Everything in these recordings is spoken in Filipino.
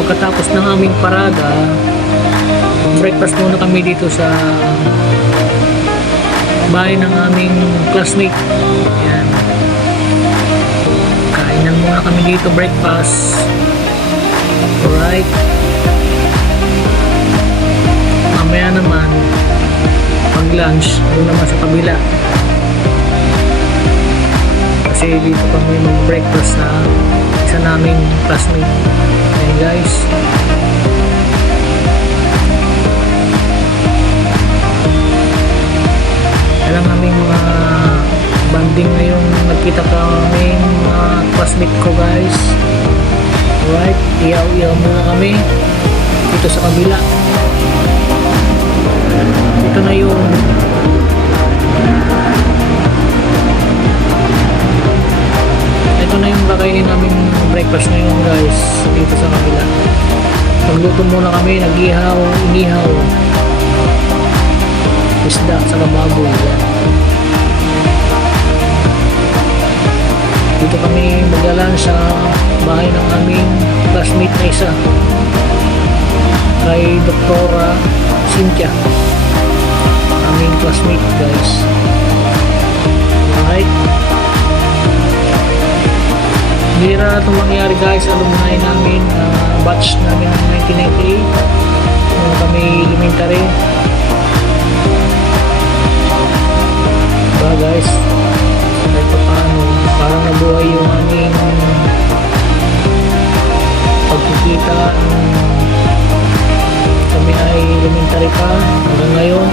pagkatapos ng aming parada, breakfast muna kami dito sa bahay ng aming classmate. Yan. Kainan muna kami dito, breakfast. Alright. Mamaya naman, pag lunch, doon naman sa kabila. Kasi dito kami mag-breakfast sa isa naming classmate. Ayan guys. Alam namin mga banding ngayong nagkita kami mga classmate ko guys. Alright, iyaw-iyaw muna kami dito sa kabila. Ito na yung kakainin namin breakfast ngayon guys dito sa kabila. Magluto muna kami, nag-ihaw, inihaw isda sa baboy. Dito kami maglalan sa bahay ng aming classmate na isa, kay Doktora Cynthia, aming classmate guys. Alright, bira itong mangyari guys. Alumni namin, batch namin ng 1998 nung kami elementary. Diba guys, kahit pa paano parang nabuhay yung aming pagkikita. Kami ay elementary pa hanggang ngayon,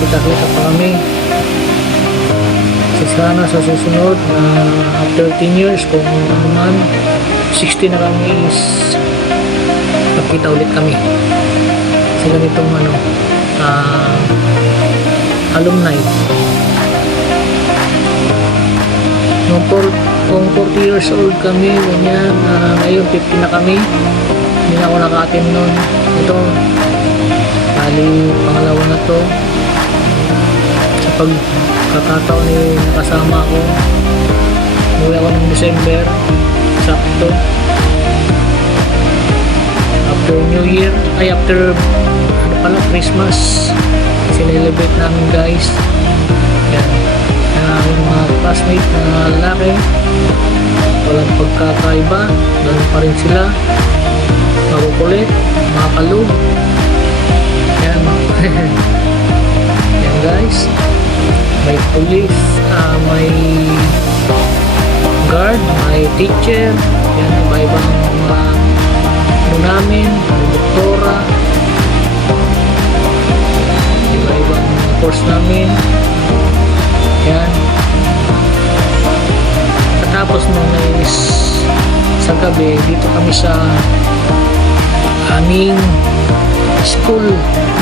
kita-kita pa kami. So sana sa susunod after 10 years kung ano man 60 na kami is magkita ulit kami sa ganitong alumni. Kung 40 years old kami ganyan, ngayon 50 na kami, hindi na ako naka-attend nun. Ito bali pangalawa na to. Sa pagkakataon nakasama ako, umuwi ako ng December sakto after New Year, ay after Christmas, sinelebrate namin guys. Yan, yung mga classmate na lalaki, walang pagkakaiba, ganun pa rin sila, makukulit, makakalog. Yan. Yan guys, may police, may guard, may teacher, yan, iba-ibang mga namin, may doktora, iba-ibang course namin. Yan. Tapos nung is sa gabi, dito kami sa aming school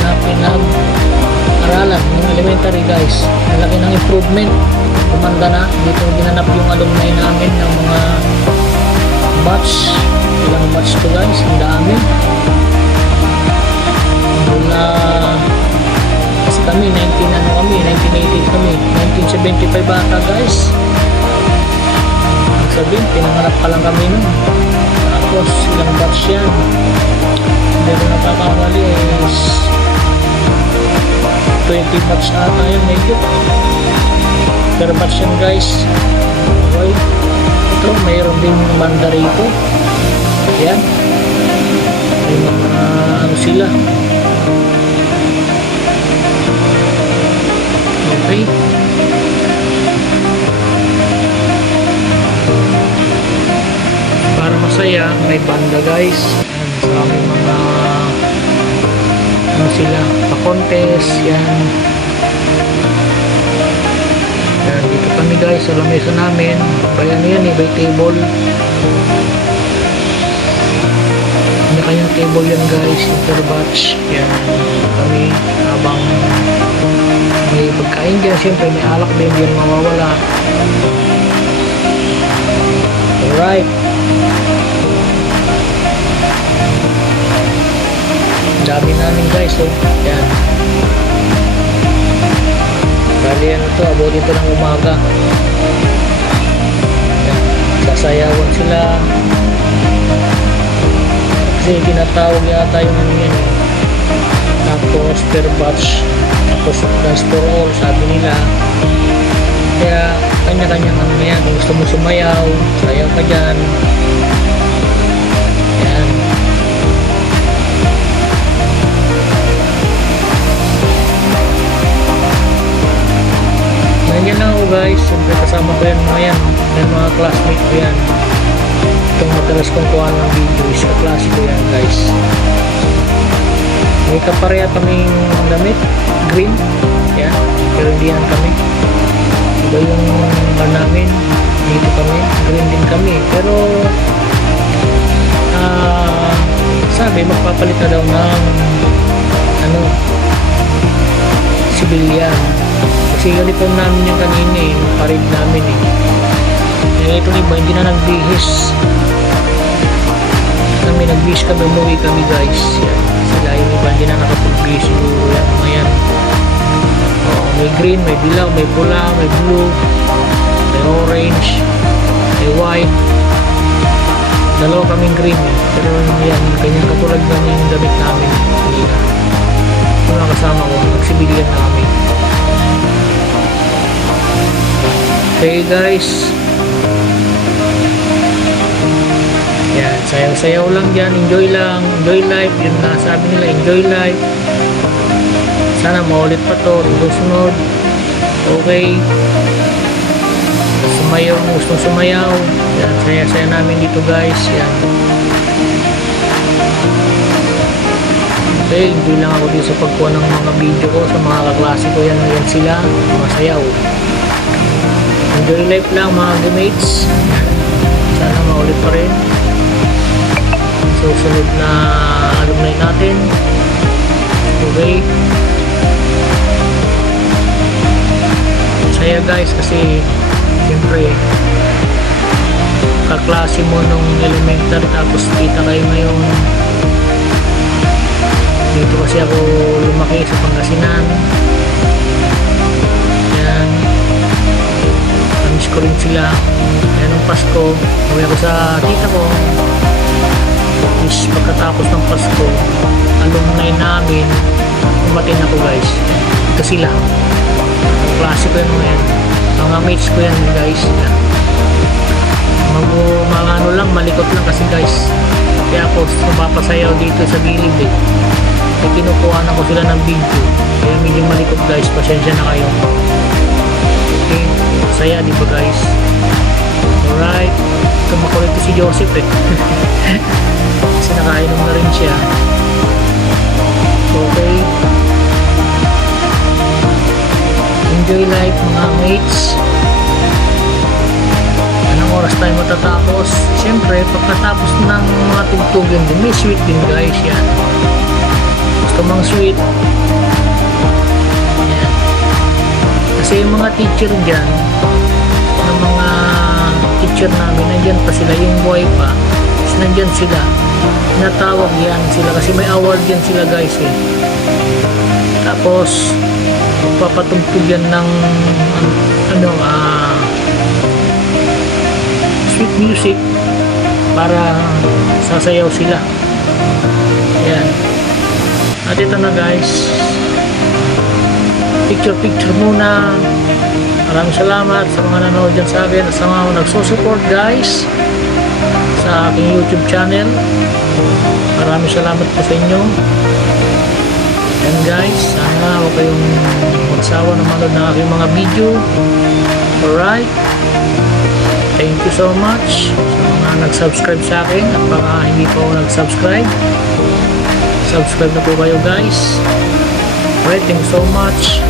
na pinag-aralan ng elementary guys. Malaki ng improvement, kumanda na. Dito ginanap yung alumni namin ng mga batch. Ilang batch to guys, ang dami. Mula kasi kami 1980 kami, 1975 bata guys. Ang sabihin, pinangarap pa lang kami nun. Tapos ilang batch yan, pero nakakamali is 20 batch ata yun, medyo per batch yan guys. Okay, ito mayroon din banda rito. Yan, may mga sila. Okay, para masaya may banda guys. Sa aming mga sila pa-contest. Yan, dito kami guys sa lamesa namin. Bayan yan by table. Kanyang table yan guys, per batch. Yan kami habang may pagkain dyan, siyempre may alak din, yan mawawala. Alright, dami namin guys. So yan, bali ano to, abutin to ng umaga. Yan, sasayawan sila. Kasi tinatawag yata yung ano yan eh. Tapos per batch, tapos once for all, sabi nila. Kaya kanya-kanyang ano na yan. Kung gusto mo sumayaw, sayaw ka dyan. Yan. Nandiyan lang ako guys. Siyempre kasama ko yan mga yan. Yan mga classmate ko yan. Itong madalas kong kuha ng video is kaklase ko yan guys. May kapareha kaming damit, green, yan, pero hindi yan kami. Iba yung namin, dito kami, green din kami. Pero, sabi, magpapalit na daw ng, civilian. Kasi uniform namin yung kanina eh, yung parade namin eh. Eh, itong iba, hindi na nagbihis. Nagbihis kami, umuwi kami guys. Yan. Sila yung iba, hindi na nakapagbihis siguro yan. Ayan. May green, may dilaw, may pula, may blue, may orange, may white. Dalawa kaming green eh. Pero yan, ganyan katulad na yung damit namin. Yung mga kasama ko, nagsibilihan na kami. Okay guys. Yan, sayaw-sayaw lang dyan, enjoy lang, enjoy life, yun na sabi nila, enjoy life. Sana maulit pa to, sunod. Okay. Sumayaw, gustong sumayaw. Yan, saya-saya namin dito guys, yan. Okay, enjoy lang ako dito sa pagkuha ng mga video ko, sa mga kaklase ko, yan sila, mga sayaw. Enjoy life lang mga gamates. Sana maulit pa rin. Susunod na alumni natin. Okay. Saya guys kasi siyempre kaklase mo nung elementary tapos kita kayo ngayon. Dito kasi ako lumaki sa Pangasinan. Yan. Namiss ko rin sila. Yan nung Pasko, uwi ako sa tita ko. Is pagkatapos ng Pasko, alumni namin, umatin ako guys. Ito sila. Klase ko yung mga yan. Mga mates ko yan guys. Mga ano lang, malikot lang kasi guys. Kaya ako mapapasayaw dito sa gilid eh. Kaya kinukuha ko sila ng video. Kaya medyo malikot guys. Pasensya na kayo. Okay. Saya di ba guys? Alright. Ito makulit si Joseph eh. Kasi nakainom na rin siya. Okay. Enjoy life mga mates. Anong oras tayo matatapos? Siyempre, pagkatapos ng mga tugtugan din, may sweet din guys yan. Gusto mga sweet. Yan. Kasi yung mga teacher dyan, ng mga teacher namin, nandyan pa sila, yung buhay pa. Nandyan sila, natawag yan sila kasi may award yan sila guys eh. Tapos magpapatugtog yan ng sweet music para sasayaw sila. Yan. At ito na guys, picture muna. Maraming salamat sa mga nanonood dyan sa akin at sa mga nagsusupport guys sa aking YouTube channel. Maraming salamat po sa inyo. And guys, sana huwag kayong magsawa na manood ng aking mga video. Alright. Thank you so much sa mga nag-subscribe sa akin at baka hindi pa ako nag-subscribe. Subscribe na po kayo guys. Alright, thank you so much.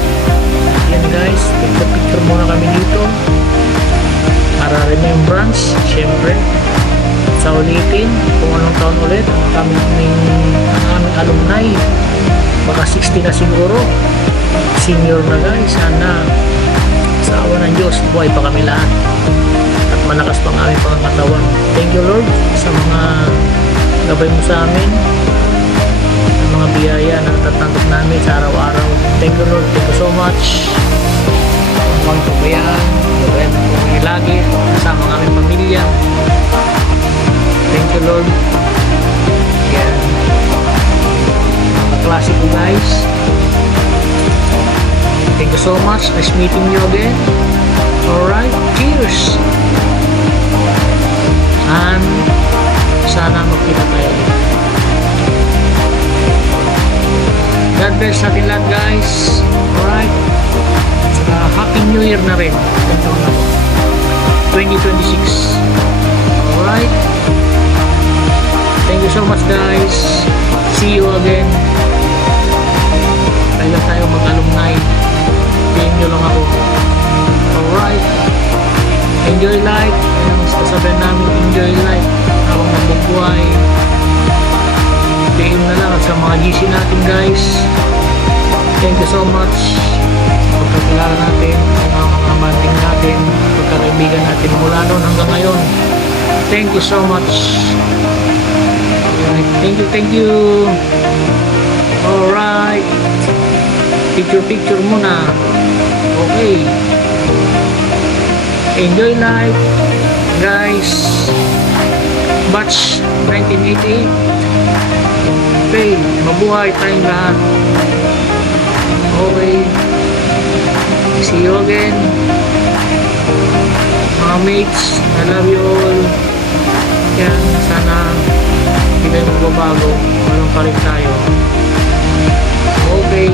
Yan guys, picture muna kami dito para remembrance. Siyempre sa ulitin kung anong taon ulit ang aming alumni, baka 60 na siguro, senior na guys. Sana sa awa ng Diyos buhay pa kami lahat at malakas pang aming pangangatawan. Thank you Lord sa mga gabay mo sa amin, sa mga biyaya na natatanggap namin sa araw-araw. Thank you Lord, thank you so much. Ang kabayan po lagi kasama ang aming pamilya. Thank you Lord. Yeah. klasiko guys. Thank you so much. Nice meeting you again. Alright, cheers! And sana magkita tayo ulit. God bless sa ating lahat guys. Alright. Saka Happy New Year na rin. Ito na po. 2026. Alright. Thank you so much guys. See you again. Tayo tayo mag-alumni. PM nyo lang ako. Alright. Enjoy life. Yan ang sasabihin namin. Enjoy life. Habang nabubuhay. PM na lang sa mga GC natin guys. Thank you so much. Pagkakilala natin. Mga banding natin. Pagkakaibigan natin mula noon hanggang ngayon. Thank you so much. Alright. Thank you. Alright. Picture muna. Okay. Enjoy life, guys. Batch 1988. Okay. Mabuhay tayong lahat. Okay. See you again. Mga mates, I love you all. Yan, sana hindi tayo magbabago. Walang pa rin tayo. Okay.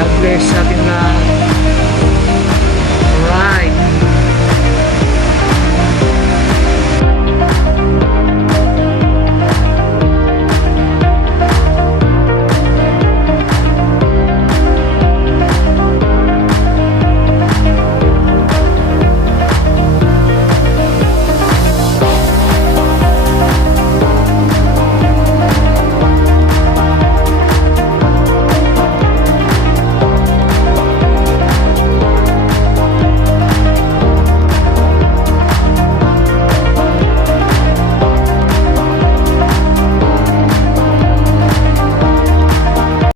God bless sa ating lahat.